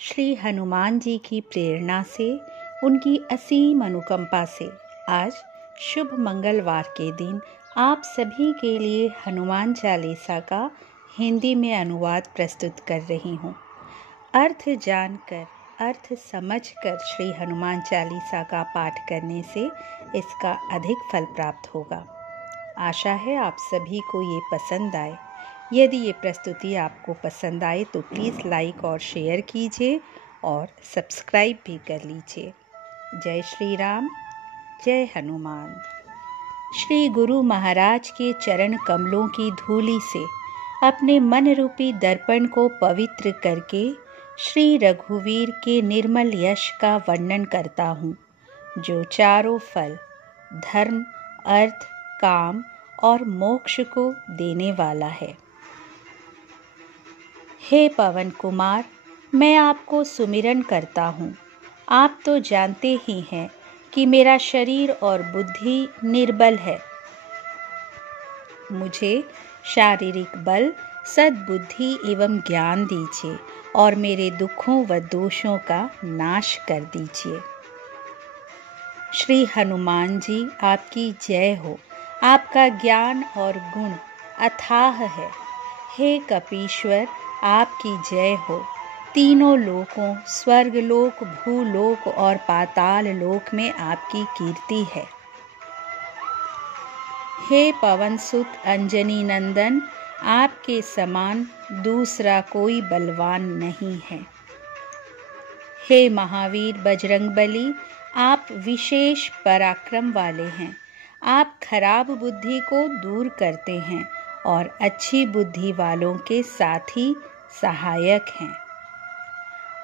श्री हनुमान जी की प्रेरणा से, उनकी असीम अनुकंपा से आज शुभ मंगलवार के दिन आप सभी के लिए हनुमान चालीसा का हिंदी में अनुवाद प्रस्तुत कर रही हूँ। अर्थ जानकर, अर्थ समझकर श्री हनुमान चालीसा का पाठ करने से इसका अधिक फल प्राप्त होगा। आशा है आप सभी को ये पसंद आए। यदि ये प्रस्तुति आपको पसंद आए तो प्लीज़ लाइक और शेयर कीजिए और सब्सक्राइब भी कर लीजिए। जय श्री राम, जय हनुमान। श्री गुरु महाराज के चरण कमलों की धूलि से अपने मन रूपी दर्पण को पवित्र करके श्री रघुवीर के निर्मल यश का वर्णन करता हूँ, जो चारों फल धर्म, अर्थ, काम और मोक्ष को देने वाला है। हे पवन कुमार, मैं आपको सुमिरन करता हूँ। आप तो जानते ही हैं कि मेरा शरीर और बुद्धि निर्बल है। मुझे शारीरिक बल, सद्बुद्धि एवं ज्ञान दीजिए और मेरे दुखों व दोषों का नाश कर दीजिए। श्री हनुमान जी, आपकी जय हो। आपका ज्ञान और गुण अथाह है। हे कपीश्वर, आपकी जय हो। तीनों लोकों, स्वर्गलोक, भूलोक और पाताल लोक में आपकी कीर्ति है। हे पवनसुत अंजनी नंदन, आपके समान दूसरा कोई बलवान नहीं है। हे महावीर बजरंगबली, आप विशेष पराक्रम वाले हैं। आप खराब बुद्धि को दूर करते हैं और अच्छी बुद्धि वालों के साथी सहायक हैं।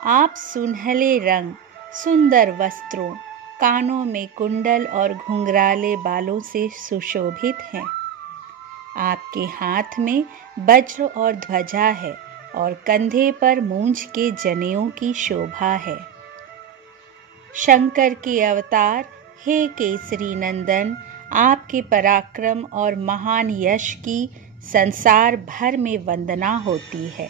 आप सुनहले रंग, सुंदर वस्त्रों, कानों में कुंडल और घुंघराले बालों से सुशोभित हैं। आपके हाथ में वज्र और ध्वजा है और कंधे पर मूंछ के जनेऊ की शोभा है। शंकर के अवतार, हे केसरी नंदन, आपके पराक्रम और महान यश की संसार भर में वंदना होती है।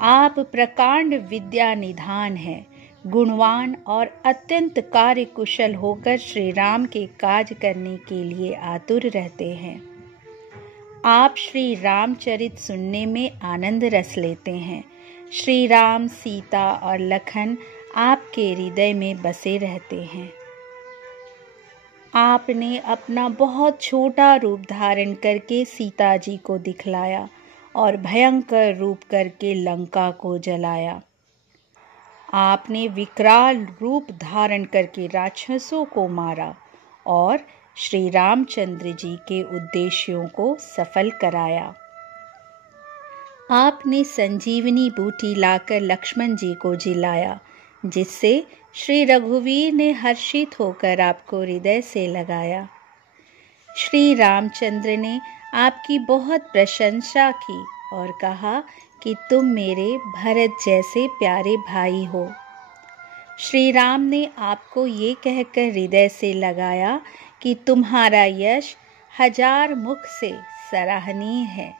आप प्रकांड विद्या निधान हैं। गुणवान और अत्यंत कार्य कुशल होकर श्री राम के काज करने के लिए आतुर रहते हैं। आप श्री रामचरित सुनने में आनंद रस लेते हैं। श्री राम, सीता और लखन आपके हृदय में बसे रहते हैं। आपने अपना बहुत छोटा रूप धारण करके सीता जी को दिखलाया और भयंकर रूप करके लंका को जलाया। आपने विकराल रूप धारण करके राक्षसों को मारा और श्री रामचंद्र जी के उद्देश्यों को सफल कराया। आपने संजीवनी बूटी लाकर लक्ष्मण जी को जिलाया, जिससे श्री रघुवीर ने हर्षित होकर आपको हृदय से लगाया। श्री रामचंद्र ने आपकी बहुत प्रशंसा की और कहा कि तुम मेरे भरत जैसे प्यारे भाई हो। श्री राम ने आपको ये कहकर हृदय से लगाया कि तुम्हारा यश 1000 मुख से सराहनीय है।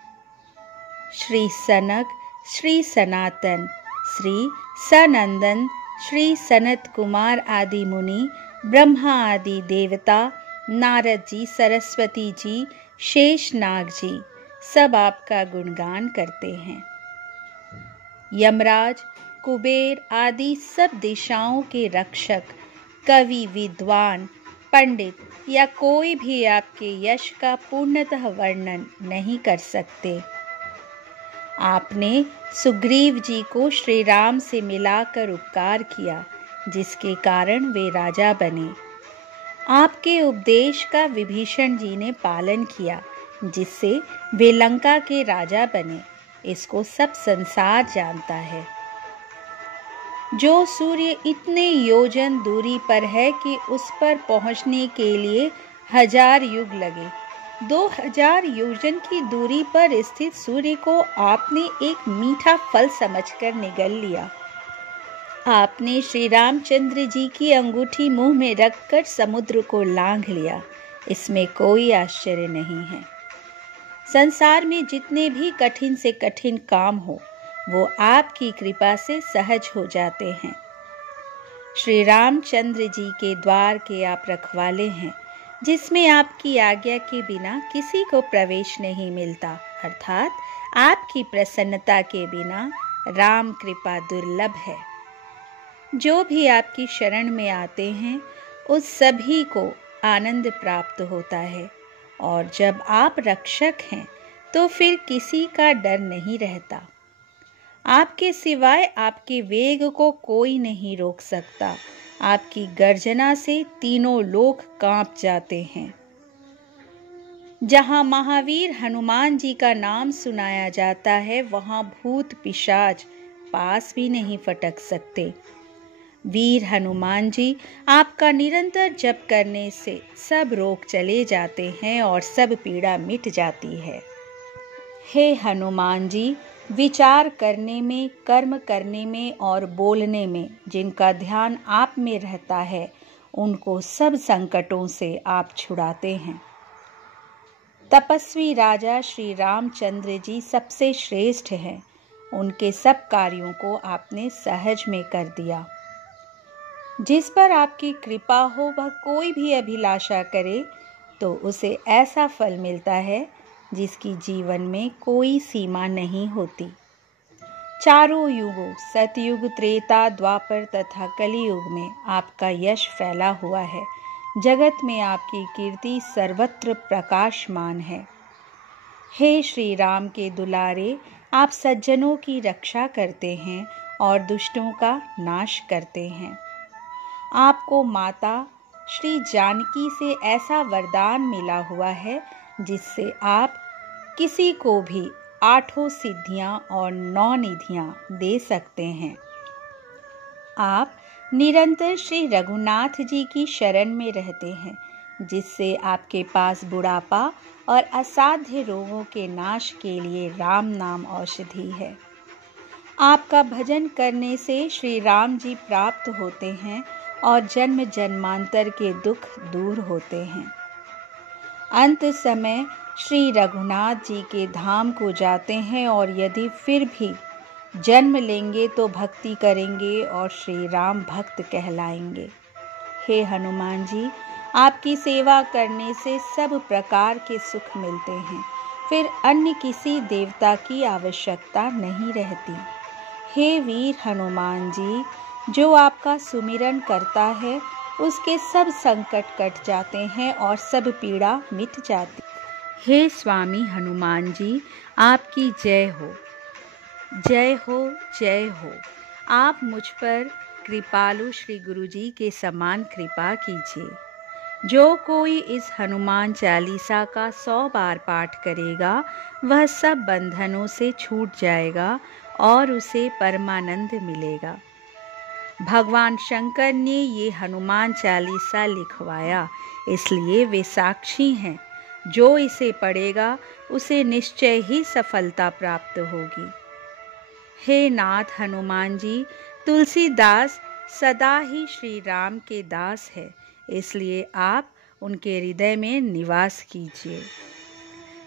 श्री सनक, श्री सनातन, श्री सनंदन, श्री सनत कुमार आदि मुनि, ब्रह्मा आदि देवता, नारद जी, सरस्वती जी, शेषनाग जी सब आपका गुणगान करते हैं। यमराज, कुबेर आदि सब दिशाओं के रक्षक, कवि, विद्वान, पंडित या कोई भी आपके यश का पूर्णतः वर्णन नहीं कर सकते। आपने सुग्रीव जी को श्री राम से मिलाकर उपकार किया, जिसके कारण वे राजा बने। आपके उपदेश का विभीषण जी ने पालन किया, जिससे वे लंका के राजा बने। इसको सब संसार जानता है। जो सूर्य इतने योजन दूरी पर है कि उस पर पहुंचने के लिए 1000 युग लगे, 2000 योजन की दूरी पर स्थित सूर्य को आपने एक मीठा फल समझकर निगल लिया। आपने श्री रामचंद्र जी की अंगूठी मुंह में रखकर समुद्र को लांघ लिया। इसमें कोई आश्चर्य नहीं है। संसार में जितने भी कठिन से कठिन काम हो, वो आपकी कृपा से सहज हो जाते हैं। श्री रामचंद्र जी के द्वार के आप रखवाले हैं, जिसमें आपकी आज्ञा के बिना किसी को प्रवेश नहीं मिलता, अर्थात आपकी प्रसन्नता के बिना राम कृपा दुर्लभ है। जो भी आपकी शरण में आते हैं उस सभी को आनंद प्राप्त होता है, और जब आप रक्षक हैं तो फिर किसी का डर नहीं रहता। आपके सिवाय आपके वेग को कोई नहीं रोक सकता। आपकी गर्जना से तीनों लोक कांप जाते हैं। जहां महावीर हनुमान जी का नाम सुनाया जाता है, वहां भूत पिशाच पास भी नहीं फटक सकते। वीर हनुमान जी आपका निरंतर जप करने से सब रोग चले जाते हैं और सब पीड़ा मिट जाती है। हे हनुमान जी, विचार करने में, कर्म करने में और बोलने में जिनका ध्यान आप में रहता है, उनको सब संकटों से आप छुड़ाते हैं। तपस्वी राजा श्री रामचंद्र जी सबसे श्रेष्ठ हैं। उनके सब कार्यों को आपने सहज में कर दिया। जिस पर आपकी कृपा हो वह कोई भी अभिलाषा करे तो उसे ऐसा फल मिलता है जिसकी जीवन में कोई सीमा नहीं होती। चारों युगों सतयुग, त्रेता, द्वापर तथा कलियुग में आपका यश फैला हुआ है। जगत में आपकी कीर्ति सर्वत्र प्रकाशमान है। हे श्री राम के दुलारे, आप सज्जनों की रक्षा करते हैं और दुष्टों का नाश करते हैं। आपको माता श्री जानकी से ऐसा वरदान मिला हुआ है जिससे आप किसी को भी 8 सिद्धियां और 9 निधियां दे सकते हैं। आप निरंतर श्री रघुनाथ जी की शरण में रहते हैं, जिससे आपके पास बुढ़ापा और असाध्य रोगों के नाश के लिए राम नाम औषधि है। आपका भजन करने से श्री राम जी प्राप्त होते हैं और जन्म जन्मांतर के दुख दूर होते हैं। अंत समय श्री रघुनाथ जी के धाम को जाते हैं और यदि फिर भी जन्म लेंगे तो भक्ति करेंगे और श्री राम भक्त कहलाएंगे। हे हनुमान जी, आपकी सेवा करने से सब प्रकार के सुख मिलते हैं, फिर अन्य किसी देवता की आवश्यकता नहीं रहती। हे वीर हनुमान जी, जो आपका सुमिरन करता है उसके सब संकट कट जाते हैं और सब पीड़ा मिट जाती। हे स्वामी हनुमान जी, आपकी जय हो, जय हो, जय हो। आप मुझ पर कृपालु श्री गुरु जी के समान कृपा कीजिए। जो कोई इस हनुमान चालीसा का 100 बार पाठ करेगा वह सब बंधनों से छूट जाएगा और उसे परमानंद मिलेगा। भगवान शंकर ने ये हनुमान चालीसा लिखवाया, इसलिए वे साक्षी हैं। जो इसे पढ़ेगा उसे निश्चय ही सफलता प्राप्त होगी। हे नाथ हनुमान जी, तुलसीदास सदा ही श्री राम के दास है, इसलिए आप उनके हृदय में निवास कीजिए।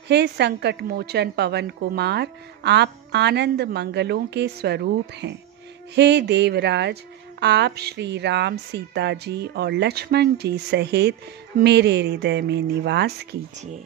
हे संकट मोचन पवन कुमार, आप आनंद मंगलों के स्वरूप हैं। हे देवराज, आप श्री राम, सीता जी और लक्ष्मण जी सहित मेरे हृदय में निवास कीजिए।